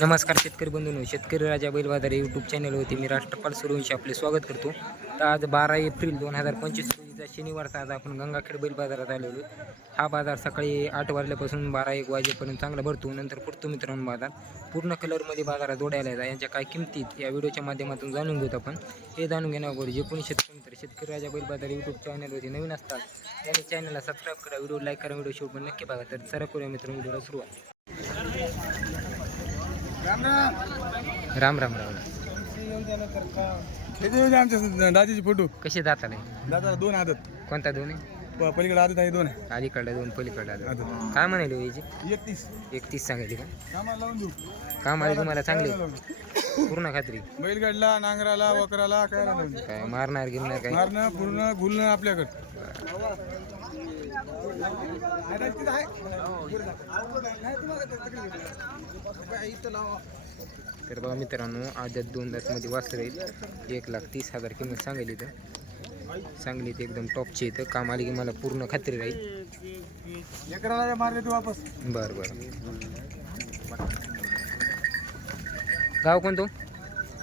नमस्कार शेतकरी बंधूंनो शेतकरी राजा बैल बाजार यूट्यूब चॅनलवरती मी राष्ट्रपाल सुरवंशी आपले स्वागत करतो. तर आज बारा एप्रिल दोन हजार पंचवीस रोजीचा शनिवारचा आज आपण गंगाखेड बैल बाजारात आलेलो हा बाजार सकाळी आठ वाजल्यापासून बारा एक वाजेपर्यंत चांगला भरतो. नंतर पुरतो मित्रांनो बाजार पूर्ण कलरमध्ये बाजारात जोडायला येतात. यांच्या काय किमतीत या व्हिडिओच्या माध्यमातून जाणून घेतो आपण. हे जाणून घेण्यावर जे कोणी शेतकरी मित्र शेतकरी राजा बैल बाजार यूट्यूब चॅनलवरती नवीन असतात त्यांनी चॅनलला सबस्क्राईब करा. व्हिडिओ लाईक करा व्हिडिओ शेवट पण नक्की बघा. तर सर करूया मित्रांनो व्हिडिओला सुरुवात. राम राम राम. दिवस आमच्या दाजीचे फोटो? कसे जाताले दादा दोन आदत. कोणता दोन्ही प- पलीकडे आदत आहे दोन आहे. अलीकडे दोन पलीकडे आदत. काय म्हणाले हो याची एकतीस. एकतीस सांगायची का? कामाला लावून देऊ. काम आले तुम्हाला चांगले? पूर्ण खात्री? बैलगाडला नांगराला वकराला काय लावून देऊ. काय मारणार गिरणार काय? मारणं पूर्ण गुलणं आपल्याकडे. तर बघा मित्रांनो आद्यात दोन मध्ये वासर आहेत. एक लाख तीस हजार किंमत सांगेल इथं. सांगली ते एकदम टॉपचे इथं. काम आली की मला पूर्ण खात्री राहील. बरं बरं. गाव कोणतो?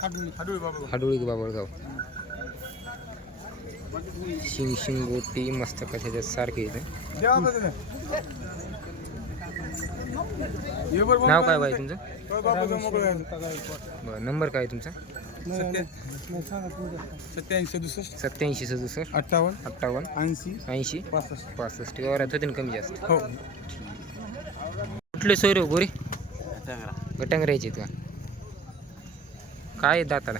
हाडुळी हाडुळी बाबा हाडोळी बाबळगाव शिंग शिंगोटी मस्त कशाच्या सारखे नाव काय बाई तुमचं. बरं नंबर काय तुमचा? सत्या- सत्याऐंशी सदुसष्ट. सत्याऐंशी सदुसष्ट. अठ्ठावन्न. अठ्ठावन्न. ऐंशी. ऐंशी. पासष्ट. पासष्ट. व्यवहारात होते ना कमी जास्त? हो. कुठले सोयरे गोरे? गटांगरायचे का? काय दाताला?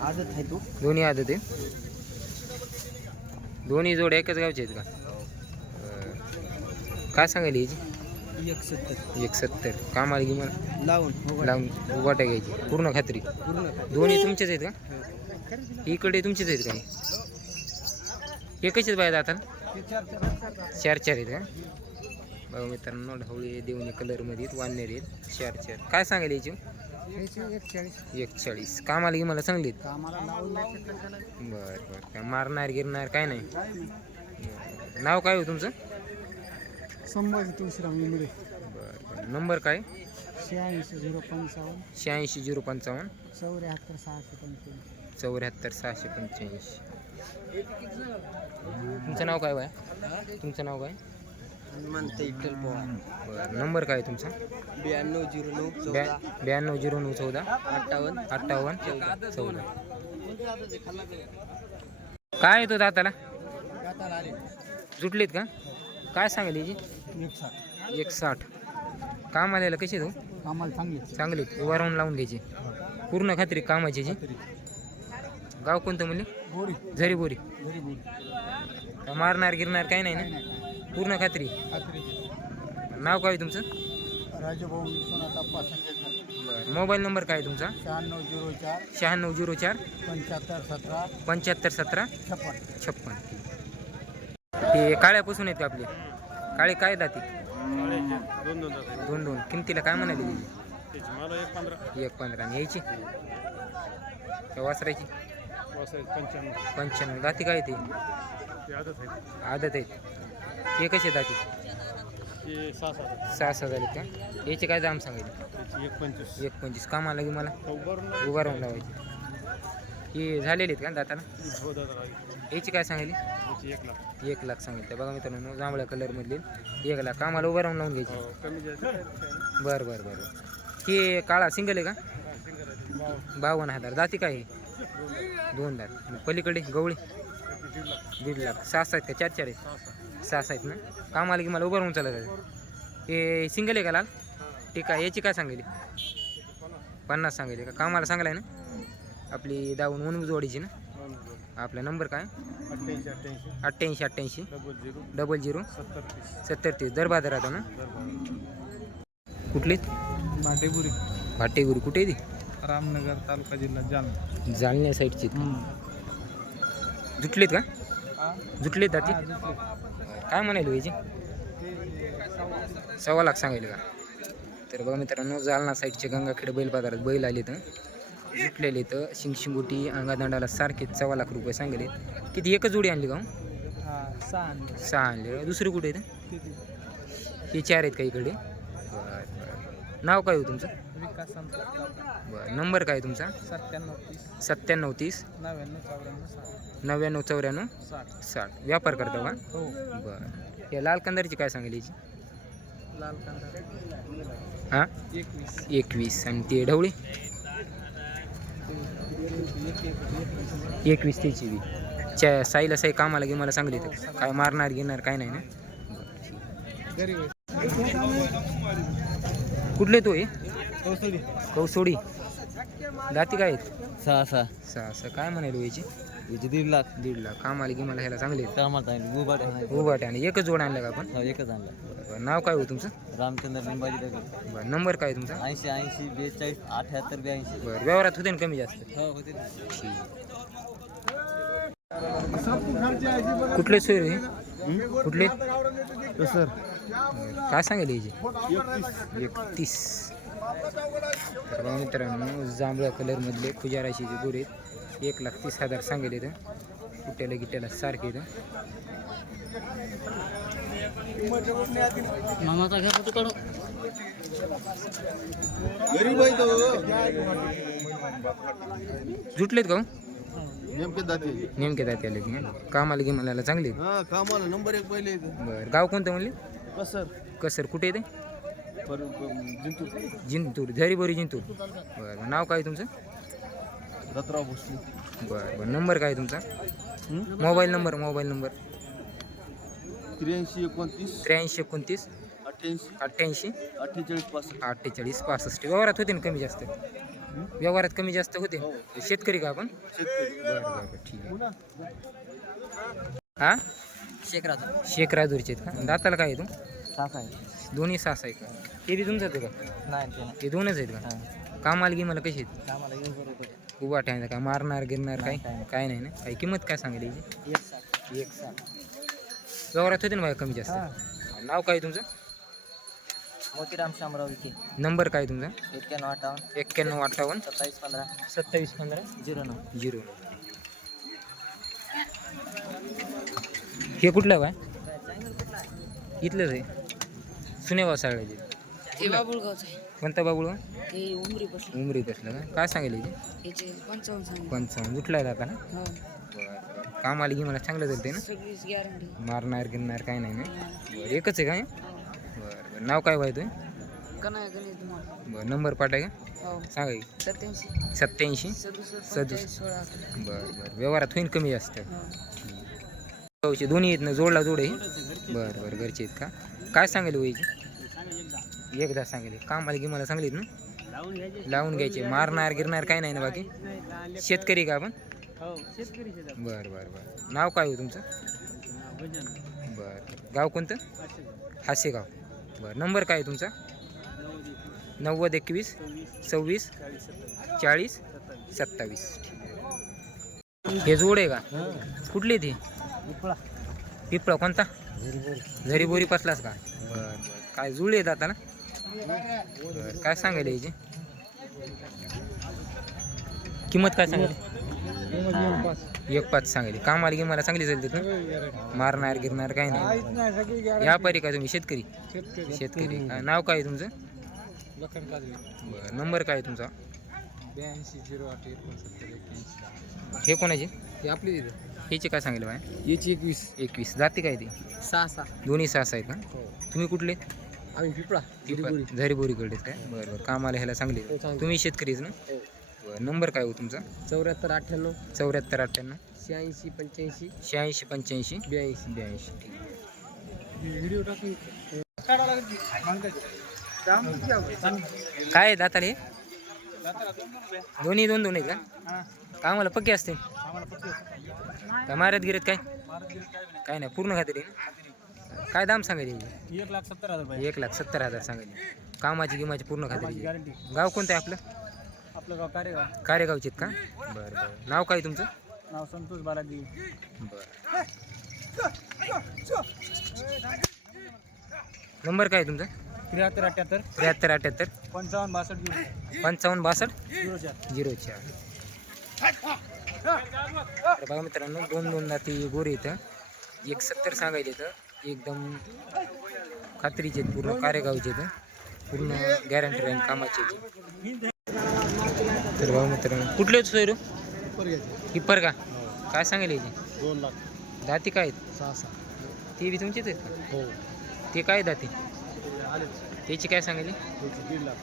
आदत आहे तू. दोन्ही आदत आहे? दोन्ही जोड एकाच गावचे आहेत का. काय सांगायला याची एक सत्तर एक सत्तर काम आली की मला लावून लावून उभाटा घ्यायची. पूर्ण खात्री. दोन्ही तुमचेच आहेत का? इकडे तुमचेच आहेत का? हे एकच आहेत बाय दाताला? चार चार आहेत. का? बघा मित्रांनो ढवळे देवणी कलरमध्ये वाननेर आहेत चार चार. काय सांगायला याची एक चाळीस कामाला की मला चांगली बरं बरं. काय मारणार गिरणार काय नाही. नाव काय हो तुमचं? संभाजी तुळशीराम इंगडे बरं बरं. नंबर काय? शहाऐंशी झिरो पंचावन्न. शहाऐंशी झिरो पंचावन्न. चौऱ्याहत्तर सहाशे पंच्याऐंशी चौऱ्याहत्तर सहाशे पंच्याऐंशी तुमचं नाव काय बाय? तुमचं नाव काय? हनुमंत इटल पवार. बरं नंबर काय तुमचा? ब्याण्णव झिरो नऊ ब्या ब्याण्णव झिरो नऊ चौदा. अठ्ठावन्न. अठ्ठावन्न चौदा. काय येतो दाताला? जुटलेत का? काय सांगेल याची? एक साठ काम आलेलं कसे तो? आम्हाला चांगले चांगले उभा राहून लावून घ्यायचे. पूर्ण खात्री कामाची जी गाव कोणतं म्हणले? बोरी. झरी बोरी. मारणार गिरणार काही नाही ना? पूर्ण खात्री? नाव काय तुमचं? राजभाऊ विश्वनाथ अप्पा संजय बरं. मोबाईल नंबर काय तुमचा? शहाण्णव झिरो चार शहाण्णव झिरो चार पंच्याहत्तर सतरा पंच्याहत्तर सतरा छप्पन. छप्पन. हे काळ्यापासून आहेत का आपले? काळे काय दाती? दोन दोन. दोन दोन किमतीला काय म्हणाली मला एक पंधरा. एक पंधरा आणि यायची? त्या वासरायची पंच्याण्णव. पंच्याण्णव. दाती काय ते ते आदत आहे. आदत आहेत. हे कसे दाती. ते सहा सात सहा सहा झाले का? याचे काय दाम त्याची एक पंचवीस एक पंचवीस कामाला की मला? उभारून उभा राहून लावायचे. हे झालेले आहेत का दाताला? हो दादा याची काय सांगायली? त्याची एक लाख. एक लाख सांगितलं. बघा मित्रांनो जांभळ्या कलरमधले एक लाख. कामाला उभा राहून लावून घ्यायची? हो कमी जास्त बरं बरं बरं. हे काळा सिंगल आहे का? बावन्न हजार. जाती काय आहे? दोन लाख पलीकडे गवळी? दीड लाख. सहा आहेत का? चार चार आहेत सहा सहा आहेत ना. काम आलं की मला उभं राहून चालत हे सिंगल आहे का लाल? ठीक आहे याची काय सांगितली पन्नास सांगितली का? कामाला सांगलाय ना? आपली दावून ऊन जोडीची ना? आपला नंबर काय? अठ्ठ्याऐंशी अठ्ठ्याऐंशी. डबल झिरो सत्तर तीस. दर बाजार राहतो ना? कुठले भाटेपुरी. भाटेगुरी कुठे ती? रामनगर तालुका जिल्हा जालना. जालन्या साईडची जुटलेत का? जुटलेत दाती काय म्हणाले याची सव्वा लाख सांगायले का? तर बघा मित्रांनो जालना साईडचे गंगाखेड बैल बाजारात बैल आले तर जुटलेले तर शिंगशिंगोटी अंगादांडाला सारखे सव्वा लाख रुपये सांगले किती? एकच जोडी आणली का हो? सहा आणले. दुसरे कुठे आहेत? हे चार आहेत का इकडे? नाव काय हो तुमचं? विकास बरं नंबर काय तुमचा? सत्त्याण्णव तीस. सत्त्याण्णव तीस. नव्याण्णव चौऱ्याण्णव साठ. नव्याण्णव चौऱ्याण्णव साठ. साठ. व्यापार करता का? हो. बरं. या लाल कंदारची काय सांगेल याची? लाल कांदा. हां? एकवीस. एकवीस. आणि ते ढवळी? एक एक एकवीस त्याची बी च्या साईला साई कामाला गे मला सांगली तर काय मारणार घेणार काय नाही ना? गरीब कुठले तो हे? कौसडी कौसोडी दाती काय आहेत? सहा सहा सहा सहा काय म्हणाल याची? तुझे दीड लाख. दीड लाख. कामाला गे मला ह्याला चांगले कामात आहे. गुबाड उभाटे आणि एकच जोड आणलं का आपण? एकच आणला. बरं, नाव काय हो तुमचं? रामचंद्र लिंबाजी दगड. बरं नंबर काय तुमचा? ऐंशी ऐंशी बेचाळीस अठ्याहत्तर ब्याऐंशी. बरं व्यवहारात होते ना कमी जास्त. हो होते कुठले सोय रे कुठले? सर. काय सांगेल याची एकतीस. तर मित्रांनो जांभळ्या कलरमधले पुजाराशीचे गोरे आहेत. एक लाख तीस हजार सांगेल इथं. कुट्याला गिट्याला सारखे इथं. मामाचा घ्या फोटो काढू जुटलेत का हो? नेमके जाते नेमके जाते आले की कामाला गे मला चांगले. हा कामाला नंबर एक पहिले बरं गाव कोणतं म्हणले? कसर. कसर कुठे येते जिंतूर. जिंतूर झरीबोरी जिंतूर. बरं नाव काय तुमचं? दत्तराव भोसले. बरं बरं. नंबर काय तुमचा? Mobile number mobile number. त्र्याऐंशी एकोणतीस. त्र्याऐंशी एकोणतीस. अठ्ठ्याऐंशी. अठ्ठ्याऐंशी. अठ्ठेचाळीस पासष्ट. अठ्ठेचाळीस पासष्ट. व्यवहारात होते ना कमी जास्त? व्यवहारात कमी जास्त होते? शेतकरी का आपण? शेतकरी. बरं बरं बरं. ठीक आहे. हा? शेखराचा शेख राजूरचे आहेत का? दाताला काय आहे तू? सात आहे. दोन्ही सास आहे का? ते बी तुमचं आहे का? नाही ते ते दोनच आहेत का? कामाला गी मला कशी आहेत? कामाला येऊन उभा ठेवायचा काय मारणार गिरणार काय? नाही, काय नाही. ना? काही किंमत काय सांगेल याची? एक सात एक सात व्यवहारात होते ना बाय कमी जास्त? नाव काय तुमचं? मोतीराम शामराव विखे. नंबर काय तुमचा? एक्क्याण्णव अठ्ठावन्न. एक्क्याण्णव अठ्ठावन्न. सत्तावीस पंधरा. सत्तावीस पंधरा. झिरो नऊ. झिरो हे कुठलं बाय? इथलंच आहे सुनेगाव सागळ्याचे ते बाबुळगावचं आहे. कोणता बाबुळ ते उमरी बसले उमरी बसलं का? काय सांगेल याचे पंचावन्न सांग पंचावन्न. जाता ना? हो. बरं काम आली की मला चांगलं चालते ना? सगळीच गॅरंटी मारणार गिरणार काय नाही ना? बरं एकच आहे काय बरं बरं. नाव काय व्हायचं तुम्हाला. बरं नंबर पाठाय का? हो. सांगा की. सत्याऐंशी. सत्याऐंशी? सदुसष्ट सदुसष्ट. पंचेचाळीस सोळा अकरा. बरं बरं. व्यवहारात होईन कमी जास्त. हो. गावचे दोन्ही आहेत ना जोडला जोड आहे. बरं बरं घरचे आहेत का? काय सांगेल हो वयची एकदा सांगेल. काम गिमाला की मला सांगलीत ना? लावून घ्यायचे. मारणार गिरणार काय नाही ना बाकी? शेतकरी का आपण? बरं बरं बरं. नाव काय हो तुमचं? बरं. गाव कोणतं? हासेगाव. बरं नंबर काय आहे तुमचा? नव्वद एकवीस सव्वीस चाळीस सत्तावीस. हे जोड आहे का? कुठली ती? पिपळा. कोणता? झरी बोरी पसलास का? बरं बरं. काय जुळे आहेत आता ना? बरं काय सांगायला याची किंमत काय सांगायली एक पाच सांगायली कामाला की मला चांगली चालते ना? मारणार गिरणार काय नाही. व्यापारी का तुम्ही? शेतकरी? शेतकरी. नाव काय आहे तुमचं? बरं नंबर काय आहे तुमचा? ब्याऐंशी झिरो आठ एकोणसत्तर हे कोणाचे? आपली ह्याचे काय सांगेल बाय याची एकवीस. एकवीस. जाते काय ते? सहा सहा. दोन्ही सास आहेत का हो. तुम्ही कुठले? आम्ही पिपळा झरीबोरीकडे काय? बरं बरं. कामाला ह्याला चांगले हो. तुम्ही शेतकरीच ना? हो. बरं. नंबर काय हो तुमचा? चौऱ्याहत्तर अठ्ठ्याण्णव. चौऱ्याहत्तर अठ्ठ्याण्णव. शहाऐंशी पंच्याऐंशी. शहाऐंशी पंच्याऐंशी. ब्याऐंशी. ब्याऐंशी. ठीक. आहे. काय आहे दाताला? हे दोन्ही दोन दोन आहेत का? कामाला पक्के असते काय मारत गिरत काय? काय नाही पूर्ण खात्री काय दाम सांगायचे एक लाख सत्तर हजार एक लाख सत्तर हजार सांगायचे. कामाची गिमाची पूर्ण खात्री गाव कोणतं आहे आपलं? आपलं गाव कारेगाव कारेगावचे आहेत का? बरं बरं. नाव काय तुमचं? नाव संतोष बालाजी. बरं. नंबर काय आहे तुमचा? त्र्याहत्तर अठ्याहत्तर. त्र्याहत्तर अठ्याहत्तर. पंचावन्न बासष्ट पंचावन्न बासष्ट? झिरो चार. झिरो चार. तर बघा मित्रांनो दोन दोन दाती गोरे इथं एक सत्तर सांगायचे इथं एकदम खात्रीचे आहेत पूर्ण कारेगावचे इथं पूर्ण गॅरंटी राहील कामाची तर भाऊ मित्रांनो कुठले होते सोयरू? हिप्पर का? काय सांगेल याची दोन लाख दाती काय आहेत? ते बी तुमचेच आहेत का? हो. ते काय दाती? त्याची काय सांगेल दीड लाख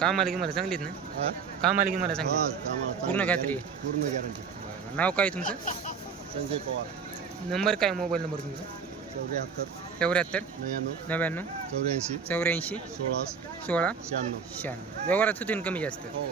काम आले की मला सांगलीत ना? हा? काम आले की मला सांगली कामाला पूर्ण खात्री? आहे. पूर्ण गॅरंटी नाव काय तुमचं? संजय पवार. नंबर काय मोबाईल नंबर तुमचा? चौऱ्याहत्तर. चौऱ्याहत्तर. नव्याण्णव. नव्याण्णव. चौऱ्याऐंशी. चौऱ्याऐंशी. सोळा. सोळा. शहाण्णव. शहाण्णव. व्यवहारात होते ना कमी जास्त. हो.